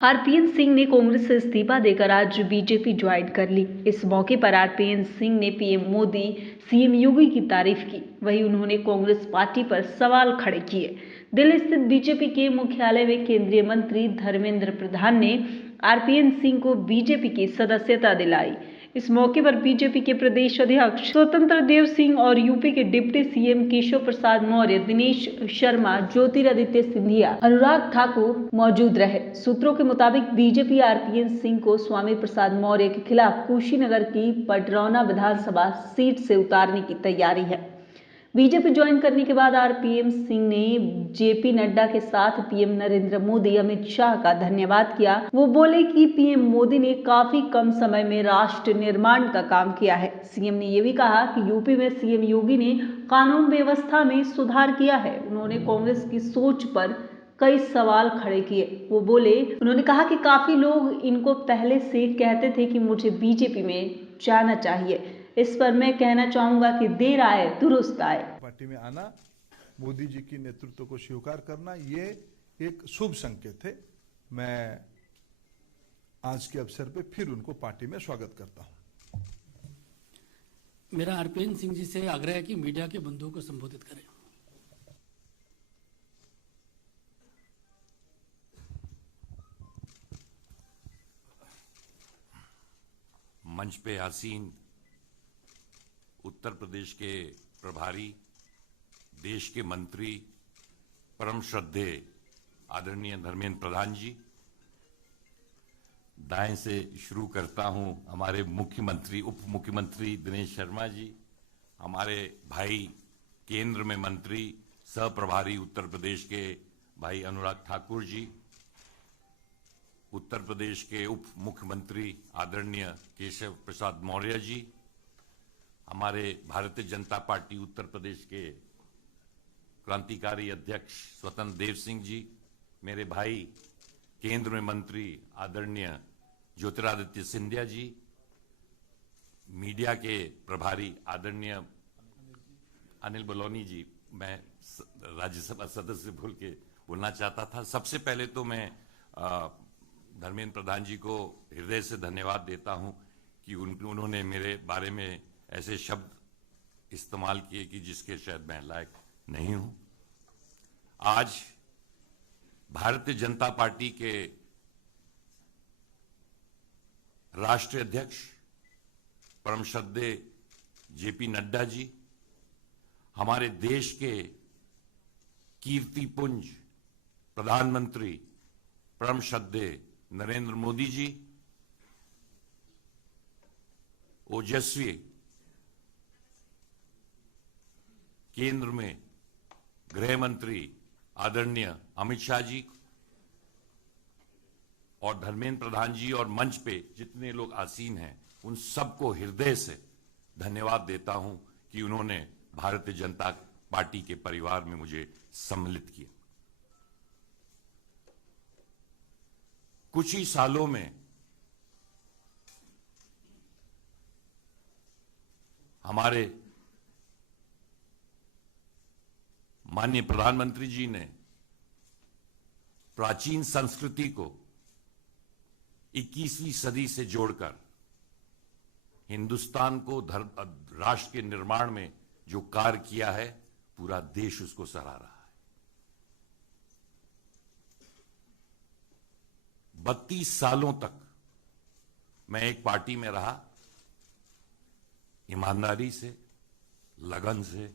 RPN Singh ने कांग्रेस से इस्तीफा देकर आज बीजेपी ज्वाइन कर ली। इस मौके पर आरपीएन सिंह ने पीएम मोदी, सीएम योगी की तारीफ की। वहीं उन्होंने कांग्रेस पार्टी पर सवाल खड़े किए। दिल्ली स्थित बीजेपी के मुख्यालय में केंद्रीय मंत्री धर्मेंद्र प्रधान ने आरपीएन सिंह को बीजेपी की सदस्यता दिलाई। इस मौके पर बीजेपी के प्रदेश अध्यक्ष स्वतंत्र देव सिंह और यूपी के डिप्टी सीएम केशव प्रसाद मौर्य, दिनेश शर्मा, ज्योतिरादित्य सिंधिया, अनुराग ठाकुर मौजूद रहे। सूत्रों के मुताबिक बीजेपी आरपीएन सिंह को स्वामी प्रसाद मौर्य के खिलाफ कुशीनगर की पडरौना विधानसभा सीट से उतारने की तैयारी है। बीजेपी ज्वाइन करने के बाद आरपीएन सिंह ने जेपी नड्डा के साथ पीएम नरेंद्र मोदी, अमित शाह का धन्यवाद किया। वो बोले कि पीएम मोदी ने काफी कम समय में राष्ट्र निर्माण का काम किया है। सीएम ने ये भी कहा कि यूपी में सीएम योगी ने कानून व्यवस्था में सुधार किया है। उन्होंने कांग्रेस की सोच पर कई सवाल खड़े किए। वो बोले, उन्होंने कहा कि काफी लोग इनको पहले से कहते थे कि मुझे बीजेपी में जाना चाहिए। इस पर मैं कहना चाहूंगा कि देर आए दुरुस्त आए। पार्टी में आना, मोदी जी की नेतृत्व को स्वीकार करना, ये एक शुभ संकेत है। मैं आज के अवसर पे फिर उनको पार्टी में स्वागत करता हूं। मेरा आरपीएन सिंह जी से आग्रह है कि मीडिया के बंधुओं को संबोधित करें। मंच पे आसीन उत्तर प्रदेश के प्रभारी, देश के मंत्री, परम श्रद्धेय आदरणीय धर्मेंद्र प्रधान जी, दाएं से शुरू करता हूं हमारे मुख्यमंत्री, उप मुख्यमंत्री दिनेश शर्मा जी, हमारे भाई केंद्र में मंत्री, सह प्रभारी उत्तर प्रदेश के भाई अनुराग ठाकुर जी, उत्तर प्रदेश के उप मुख्यमंत्री आदरणीय केशव प्रसाद मौर्य जी, हमारे भारतीय जनता पार्टी उत्तर प्रदेश के क्रांतिकारी अध्यक्ष स्वतंत्र देव सिंह जी, मेरे भाई केंद्र में मंत्री आदरणीय ज्योतिरादित्य सिंधिया जी, मीडिया के प्रभारी आदरणीय अनिल बलौनी जी, मैं राज्यसभा सदस्य भूल के बोलना चाहता था। सबसे पहले तो मैं धर्मेंद्र प्रधान जी को हृदय से धन्यवाद देता हूं कि उन्होंने मेरे बारे में ऐसे शब्द इस्तेमाल किए कि जिसके शायद मैं लायक नहीं हूं। आज भारतीय जनता पार्टी के राष्ट्रीय अध्यक्ष परम श्रद्धेय जेपी नड्डा जी, हमारे देश के कीर्तिपुंज प्रधानमंत्री परम श्रद्धेय नरेंद्र मोदी जी, ओजस्वी केंद्र में गृह मंत्री आदरणीय अमित शाह जी और धर्मेंद्र प्रधान जी और मंच पे जितने लोग आसीन हैं, उन सबको हृदय से धन्यवाद देता हूं कि उन्होंने भारतीय जनता पार्टी के परिवार में मुझे सम्मिलित किया। कुछ ही सालों में हमारे माननीय प्रधानमंत्री जी ने प्राचीन संस्कृति को 21वीं सदी से जोड़कर हिंदुस्तान को राष्ट्र के निर्माण में जो कार्य किया है, पूरा देश उसको सराहा रहा है। 32 सालों तक मैं एक पार्टी में रहा, ईमानदारी से, लगन से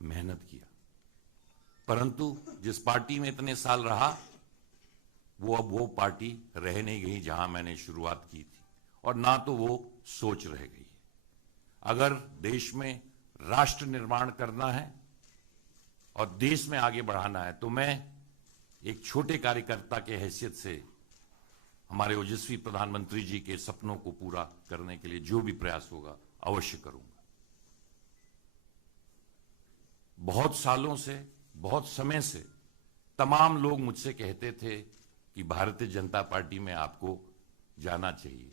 मेहनत किया, परंतु जिस पार्टी में इतने साल रहा, वो अब वो पार्टी रह नहीं गई जहां मैंने शुरुआत की थी, और ना तो वो सोच रह गई है। अगर देश में राष्ट्र निर्माण करना है और देश में आगे बढ़ाना है, तो मैं एक छोटे कार्यकर्ता के हैसियत से हमारे ओजस्वी प्रधानमंत्री जी के सपनों को पूरा करने के लिए जो भी प्रयास होगा अवश्य करूंगा। बहुत सालों से, बहुत समय से तमाम लोग मुझसे कहते थे कि भारतीय जनता पार्टी में आपको जाना चाहिए।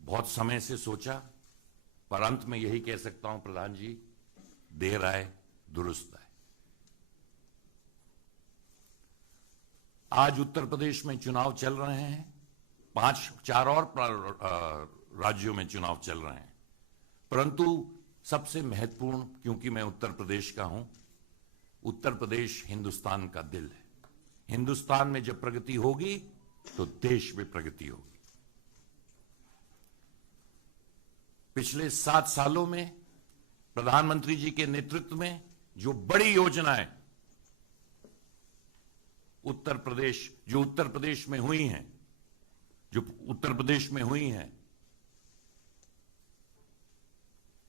बहुत समय से सोचा, पर अंत में यही कह सकता हूं प्रधान जी, देर आए दुरुस्त आए। आज उत्तर प्रदेश में चुनाव चल रहे हैं, 4 और राज्यों में चुनाव चल रहे हैं, परंतु सबसे महत्वपूर्ण, क्योंकि मैं उत्तर प्रदेश का हूं, उत्तर प्रदेश हिंदुस्तान का दिल है। हिंदुस्तान में जब प्रगति होगी तो देश में प्रगति होगी। पिछले 7 सालों में प्रधानमंत्री जी के नेतृत्व में जो बड़ी योजनाएं उत्तर प्रदेश में हुई हैं,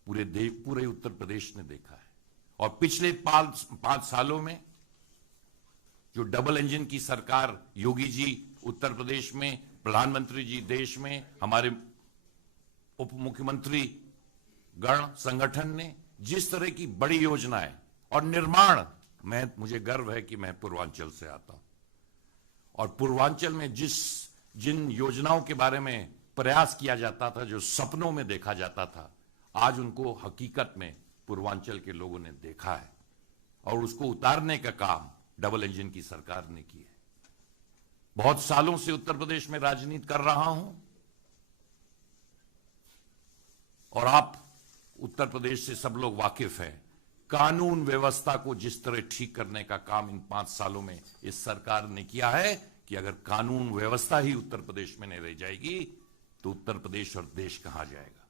पूरे उत्तर प्रदेश ने देखा है। और पिछले 5 सालों में जो डबल इंजन की सरकार, योगी जी उत्तर प्रदेश में, प्रधानमंत्री जी देश में, हमारे उप मुख्यमंत्री गण संगठन ने जिस तरह की बड़ी योजनाएं और निर्माण, मुझे गर्व है कि मैं पूर्वांचल से आता हूं, और पूर्वांचल में जिन योजनाओं के बारे में प्रयास किया जाता था, जो सपनों में देखा जाता था, आज उनको हकीकत में पूर्वांचल के लोगों ने देखा है और उसको उतारने का काम डबल इंजन की सरकार ने किया है। बहुत सालों से उत्तर प्रदेश में राजनीति कर रहा हूं और आप उत्तर प्रदेश से सब लोग वाकिफ हैं। कानून व्यवस्था को जिस तरह ठीक करने का काम इन 5 सालों में इस सरकार ने किया है कि अगर कानून व्यवस्था ही उत्तर प्रदेश में नहीं रह जाएगी तो उत्तर प्रदेश और देश कहां जाएगा।